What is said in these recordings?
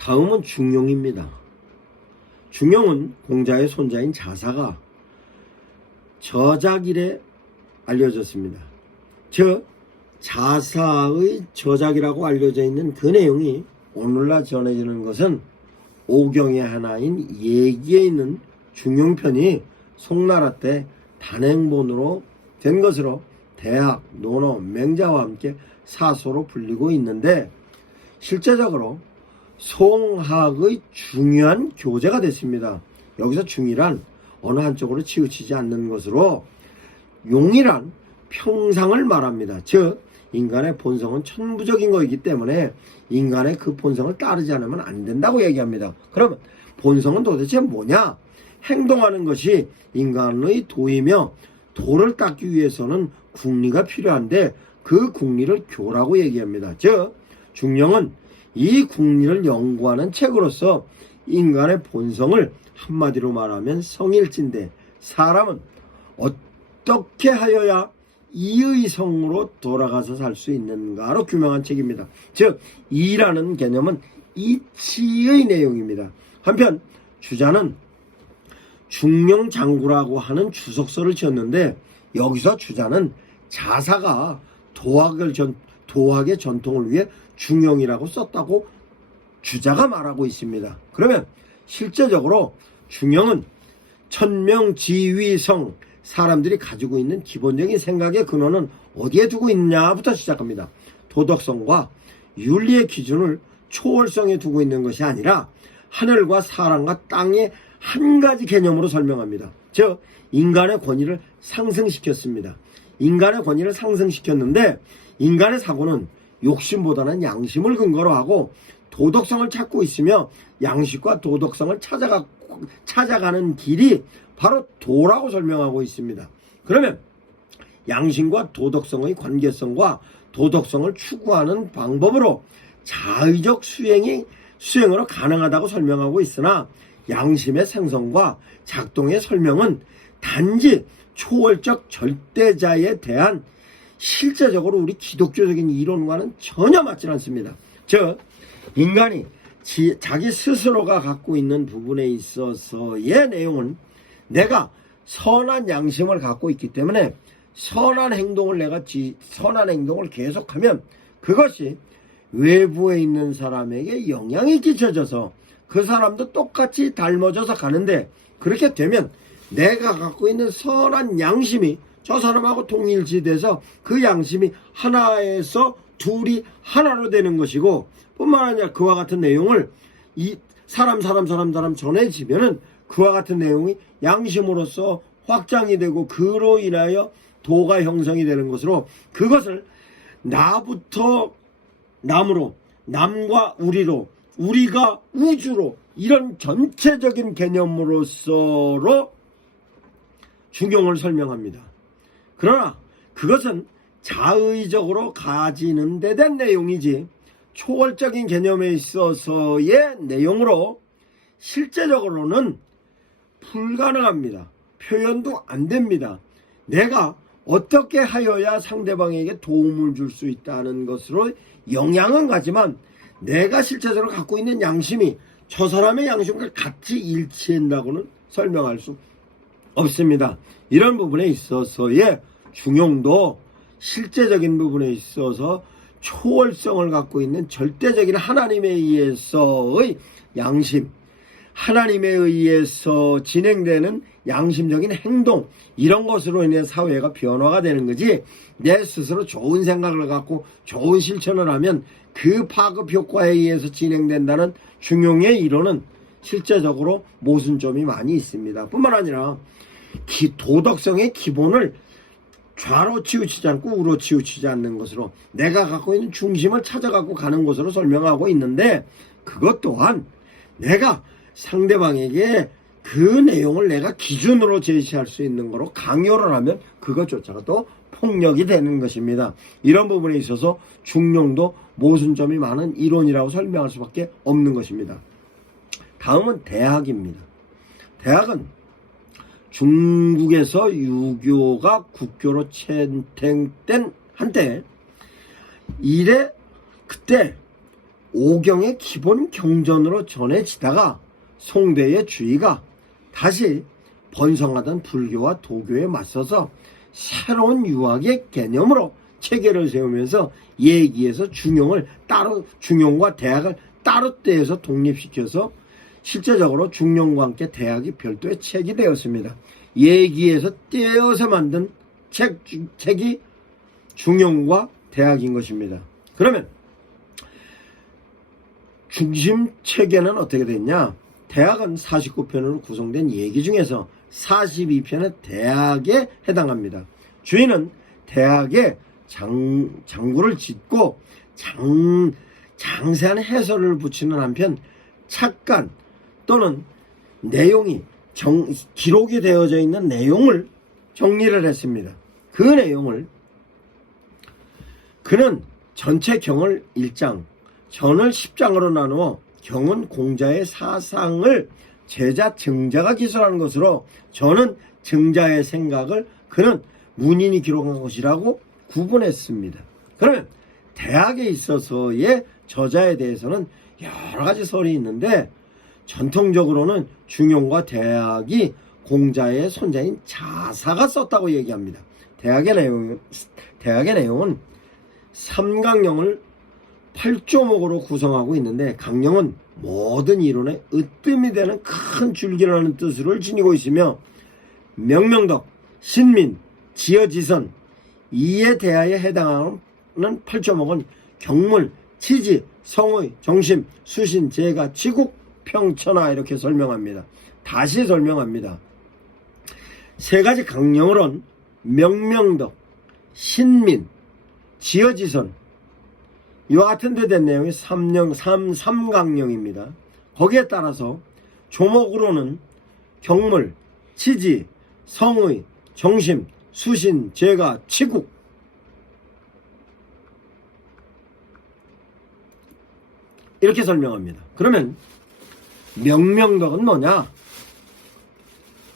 다음은 중용입니다. 중용은 공자의 손자인 자사가 저작일에 알려졌습니다. 즉 자사의 저작이라고 알려져 있는 그 내용이 오늘날 전해지는 것은 오경의 하나인 예기에 있는 중용편이 송나라 때 단행본으로 된 것으로 대학, 논어, 맹자와 함께 사소로 불리고 있는데 실제적으로 송학의 중요한 교재가 됐습니다. 여기서 중이란 어느 한쪽으로 치우치지 않는 것으로 용이란 평상을 말합니다. 즉 인간의 본성은 천부적인 것이기 때문에 인간의 그 본성을 따르지 않으면 안 된다고 얘기합니다. 그러면 본성은 도대체 뭐냐? 행동하는 것이 인간의 도이며 도를 닦기 위해서는 국리가 필요한데 그 국리를 교라고 얘기합니다. 즉 중령은 이 국리를 연구하는 책으로서 인간의 본성을 한마디로 말하면 성일진데 사람은 어떻게 하여야 이의 성으로 돌아가서 살 수 있는가로 규명한 책입니다. 즉 이라는 개념은 이치의 내용입니다. 한편 주자는 중령장구라고 하는 주석서를 지었는데 여기서 주자는 자사가 도학의 전통을 위해 중용이라고 썼다고 주자가 말하고 있습니다. 그러면 실제적으로 중용은 천명지위성 사람들이 가지고 있는 기본적인 생각의 근원은 어디에 두고 있냐부터 시작합니다. 도덕성과 윤리의 기준을 초월성에 두고 있는 것이 아니라 하늘과 사람과 땅의 한 가지 개념으로 설명합니다. 즉 인간의 권위를 상승시켰습니다. 인간의 권위를 상승시켰는데 인간의 사고는 욕심보다는 양심을 근거로 하고 도덕성을 찾고 있으며 양식과 도덕성을 찾아가는 길이 바로 도라고 설명하고 있습니다. 그러면 양심과 도덕성의 관계성과 도덕성을 추구하는 방법으로 자의적 수행으로 가능하다고 설명하고 있으나 양심의 생성과 작동의 설명은 단지 초월적 절대자에 대한 실제적으로 우리 기독교적인 이론과는 전혀 맞지 않습니다. 즉 인간이 자기 스스로가 갖고 있는 부분에 있어서의 내용은 내가 선한 양심을 갖고 있기 때문에 선한 행동을 계속하면 그것이 외부에 있는 사람에게 영향이 끼쳐져서 그 사람도 똑같이 닮아져서 가는데 그렇게 되면 내가 갖고 있는 선한 양심이 저 사람하고 통일시돼서 그 양심이 하나에서 둘이 하나로 되는 것이고 뿐만 아니라 그와 같은 내용을 이 사람 전해지면은 그와 같은 내용이 양심으로서 확장이 되고 그로 인하여 도가 형성이 되는 것으로 그것을 나부터 남으로 남과 우리로 우리가 우주로 이런 전체적인 개념으로서로 중용을 설명합니다. 그러나 그것은 자의적으로 가지는 데 된 내용이지 초월적인 개념에 있어서의 내용으로 실제적으로는 불가능합니다. 표현도 안 됩니다. 내가 어떻게 하여야 상대방에게 도움을 줄 수 있다는 것으로 영향은 가지만 내가 실제적으로 갖고 있는 양심이 저 사람의 양심과 같이 일치한다고는 설명할 수 없습니다. 이런 부분에 있어서의 중용도 실제적인 부분에 있어서 초월성을 갖고 있는 절대적인 하나님에 의해서의 양심, 하나님에 의해서 진행되는 양심적인 행동 이런 것으로 인해 사회가 변화가 되는 거지 내 스스로 좋은 생각을 갖고 좋은 실천을 하면 그 파급 효과에 의해서 진행된다는 중용의 이론은 실제적으로 모순점이 많이 있습니다. 뿐만 아니라 도덕성의 기본을 좌로 치우치지 않고 우로 치우치지 않는 것으로 내가 갖고 있는 중심을 찾아갖고 가는 것으로 설명하고 있는데 그것 또한 내가 상대방에게 그 내용을 내가 기준으로 제시할 수 있는 거로 강요를 하면 그것조차가 또 폭력이 되는 것입니다. 이런 부분에 있어서 중용도 모순점이 많은 이론이라고 설명할 수밖에 없는 것입니다. 다음은 대학입니다. 대학은 중국에서 유교가 국교로 채택된 한때 그때 오경의 기본 경전으로 전해지다가 송대의 주의가 다시 번성하던 불교와 도교에 맞서서 새로운 유학의 개념으로 체계를 세우면서 예기에서 중용과 대학을 따로 떼어서 독립시켜서 실제적으로 중용과 함께 대학이 별도의 책이 되었습니다. 예기에서 떼어서 만든 책이 중용과 대학인 것입니다. 그러면 중심 체계는 어떻게 됐냐? 대학은 49편으로 구성된 예기 중에서 42편은 대학에 해당합니다. 주인은 대학에 장구를 짓고 장세한 해설을 붙이는 한편 착간 또는 내용이 기록이 되어져 있는 내용을 정리를 했습니다. 그 내용을 그는 전체 경을 1장, 전을 10장으로 나누어 경은 공자의 사상을 제자 증자가 기술하는 것으로 저는 증자의 생각을 그는 문인이 기록한 것이라고 구분했습니다. 그러면 대학에 있어서의 저자에 대해서는 여러 가지 설이 있는데 전통적으로는 중용과 대학이 공자의 손자인 자사가 썼다고 얘기합니다. 대학의 내용은 삼강령을 8조목으로 구성하고 있는데 강령은 모든 이론의 으뜸이 되는 큰 줄기라는 뜻을 지니고 있으며 명명덕, 신민, 지어지선 이에 대하여 해당하는 8조목은 경물, 치지, 성의, 정심, 수신, 재가, 지국, 평천하 이렇게 설명합니다. 다시 설명합니다. 세 가지 강령으로는 명명덕, 신민, 지어지선 이와 같은 데 된 내용이 삼강령입니다. 거기에 따라서 조목으로는 경물, 치지, 성의, 정심, 수신, 재가, 치국 이렇게 설명합니다. 그러면 명명덕은 뭐냐?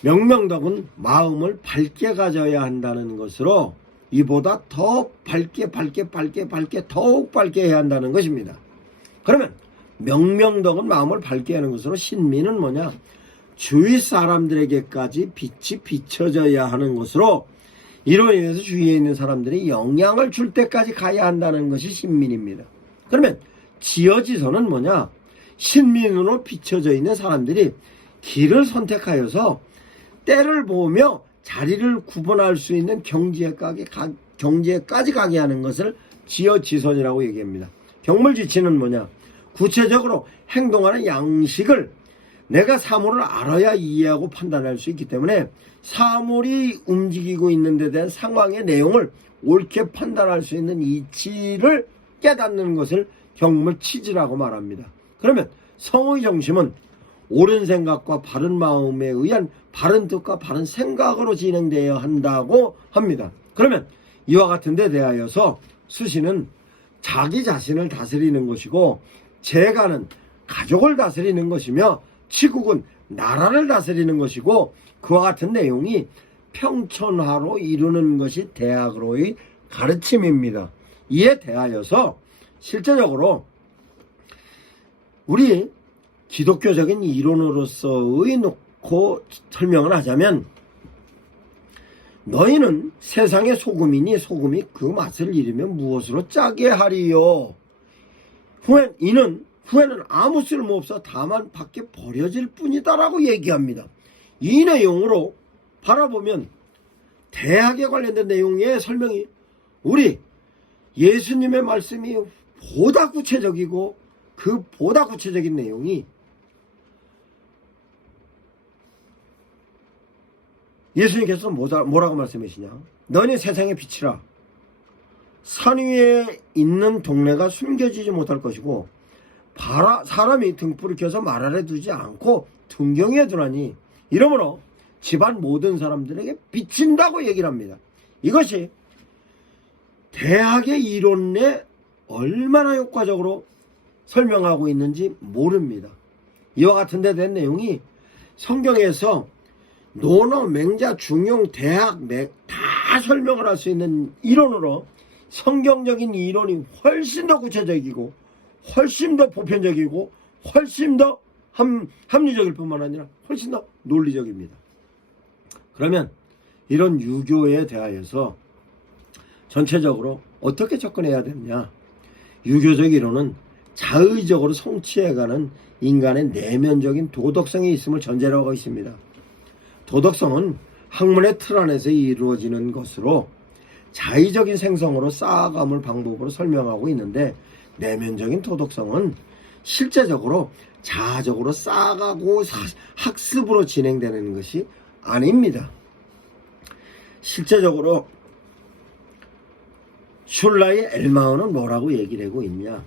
명명덕은 마음을 밝게 가져야 한다는 것으로 이보다 더 밝게 더욱 밝게 해야 한다는 것입니다. 그러면 명명덕은 마음을 밝게 하는 것으로 신민은 뭐냐? 주위 사람들에게까지 빛이 비춰져야 하는 것으로 이로 인해서 주위에 있는 사람들이 영향을 줄 때까지 가야 한다는 것이 신민입니다. 그러면 지어지선은 뭐냐? 신민으로 비춰져 있는 사람들이 길을 선택하여서 때를 보며 자리를 구분할 수 있는 경지에까지 가게 하는 것을 지어지선이라고 얘기합니다. 경물지치는 뭐냐? 구체적으로 행동하는 양식을 내가 사물을 알아야 이해하고 판단할 수 있기 때문에 사물이 움직이고 있는 데 대한 상황의 내용을 옳게 판단할 수 있는 이치를 깨닫는 것을 경물치지라고 말합니다. 그러면 성의 정심은 옳은 생각과 바른 마음에 의한 바른 뜻과 바른 생각으로 진행되어야 한다고 합니다. 그러면 이와 같은 데 대하여서 수신은 자기 자신을 다스리는 것이고 재가는 가족을 다스리는 것이며 치국은 나라를 다스리는 것이고 그와 같은 내용이 평천하로 이루는 것이 대학으로의 가르침입니다. 이에 대하여서 실제적으로 우리 기독교적인 이론으로서의 놓고 설명을 하자면 너희는 세상의 소금이니 소금이 그 맛을 잃으면 무엇으로 짜게 하리요. 후에는 아무 쓸모없어 다만 밖에 버려질 뿐이다라고 얘기합니다. 이 내용으로 바라보면 대학에 관련된 내용의 설명이 우리 예수님의 말씀이 보다 구체적이고 그 보다 구체적인 내용이 예수님께서 뭐라고 말씀하시냐? 너희 세상의 빛이라. 산 위에 있는 동네가 숨겨지지 못할 것이고 사람이 등불을 켜서 말 아래 두지 않고 등경에 두라니 이러므로 집안 모든 사람들에게 비친다고 얘기를 합니다. 이것이 대학의 이론에 얼마나 효과적으로 설명하고 있는지 모릅니다. 이와 같은 데 된 내용이 성경에서 논어, 맹자, 중용, 대학 다 설명을 할 수 있는 이론으로 성경적인 이론이 훨씬 더 구체적이고 훨씬 더 보편적이고 훨씬 더 합리적일 뿐만 아니라 훨씬 더 논리적입니다. 그러면 이런 유교에 대하여서 전체적으로 어떻게 접근해야 되느냐? 유교적 이론은 자의적으로 성취해가는 인간의 내면적인 도덕성이 있음을 전제로 하고 있습니다. 도덕성은 학문의 틀 안에서 이루어지는 것으로 자의적인 생성으로 쌓아감을 방법으로 설명하고 있는데, 내면적인 도덕성은 실제적으로 자아적으로 쌓아가고 학습으로 진행되는 것이 아닙니다. 실제적으로 슐라이 엘마우는 뭐라고 얘기를 하고 있냐?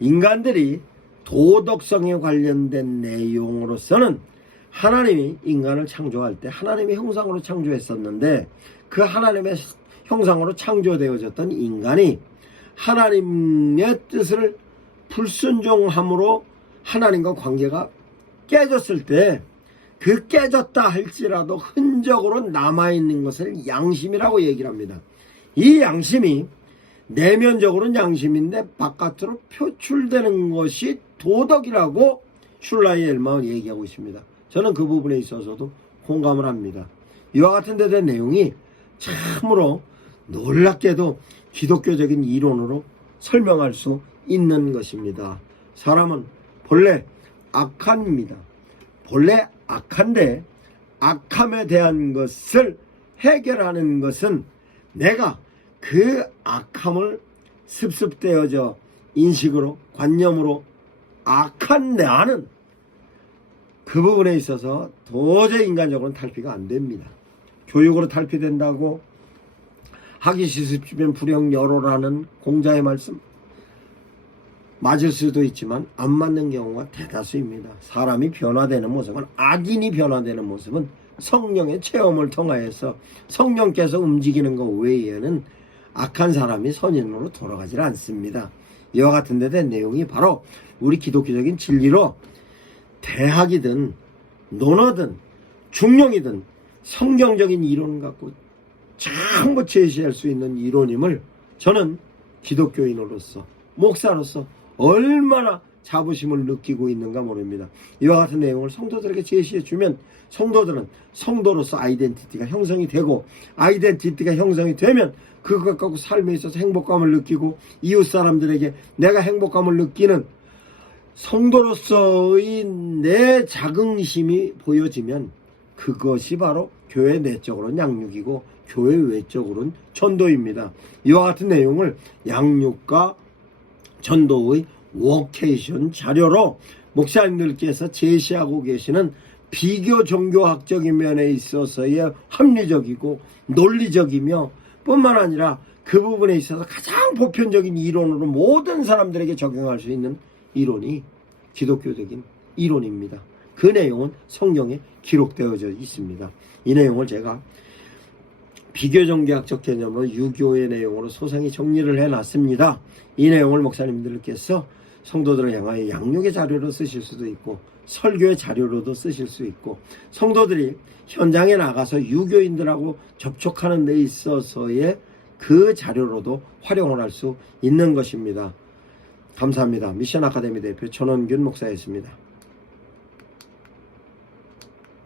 인간들이 도덕성에 관련된 내용으로서는 하나님이 인간을 창조할 때 하나님의 형상으로 창조했었는데, 그 하나님의 형상으로 창조되어졌던 인간이 하나님의 뜻을 불순종함으로 하나님과 관계가 깨졌을 때, 그 깨졌다 할지라도 흔적으로 남아있는 것을 양심이라고 얘기를 합니다. 이 양심이 내면적으로는 양심인데 바깥으로 표출되는 것이 도덕이라고 슐라이 엘마우는 얘기하고 있습니다. 저는 그 부분에 있어서도 공감을 합니다. 이와 같은 데 대한 내용이 참으로 놀랍게도 기독교적인 이론으로 설명할 수 있는 것입니다. 사람은 본래 악합니다. 본래 악한데, 악함에 대한 것을 해결하는 것은 내가 그 악함을 습습되어져 인식으로, 관념으로 악한 나는 그 부분에 있어서 도저히 인간적으로는 탈피가 안 됩니다. 교육으로 탈피된다고 하기 시습주변 불영여로라는 공자의 말씀 맞을 수도 있지만 안 맞는 경우가 대다수입니다. 사람이 변화되는 모습은, 악인이 변화되는 모습은 성령의 체험을 통하여서 성령께서 움직이는 것 외에는 악한 사람이 선인으로 돌아가질 않습니다. 이와 같은 데 대한 내용이 바로 우리 기독교적인 진리로 대학이든 논어든 중용이든 성경적인 이론 갖고 전부 제시할 수 있는 이론임을 저는 기독교인으로서, 목사로서 얼마나 자부심을 느끼고 있는가 모릅니다. 이와 같은 내용을 성도들에게 제시해 주면 성도들은 성도로서 아이덴티티가 형성이 되고, 아이덴티티가 형성이 되면 그것 갖고 삶에 있어서 행복감을 느끼고, 이웃 사람들에게 내가 행복감을 느끼는 성도로서의 내 자긍심이 보여지면 그것이 바로 교회 내적으로는 양육이고 교회 외적으로는 전도입니다. 이와 같은 내용을 양육과 전도의 워케이션 자료로 목사님들께서 제시하고 계시는 비교 종교학적인 면에 있어서의 합리적이고 논리적이며 뿐만 아니라 그 부분에 있어서 가장 보편적인 이론으로 모든 사람들에게 적용할 수 있는 이론이 기독교적인 이론입니다. 그 내용은 성경에 기록되어져 있습니다. 이 내용을 제가 비교종교학적 개념으로 유교의 내용으로 소상히 정리를 해놨습니다. 이 내용을 목사님들께서 성도들을 향하여 양육의 자료로 쓰실 수도 있고 설교의 자료로도 쓰실 수 있고, 성도들이 현장에 나가서 유교인들하고 접촉하는 데 있어서의 그 자료로도 활용을 할 수 있는 것입니다. 감사합니다. 미션 아카데미 대표 전원균 목사였습니다.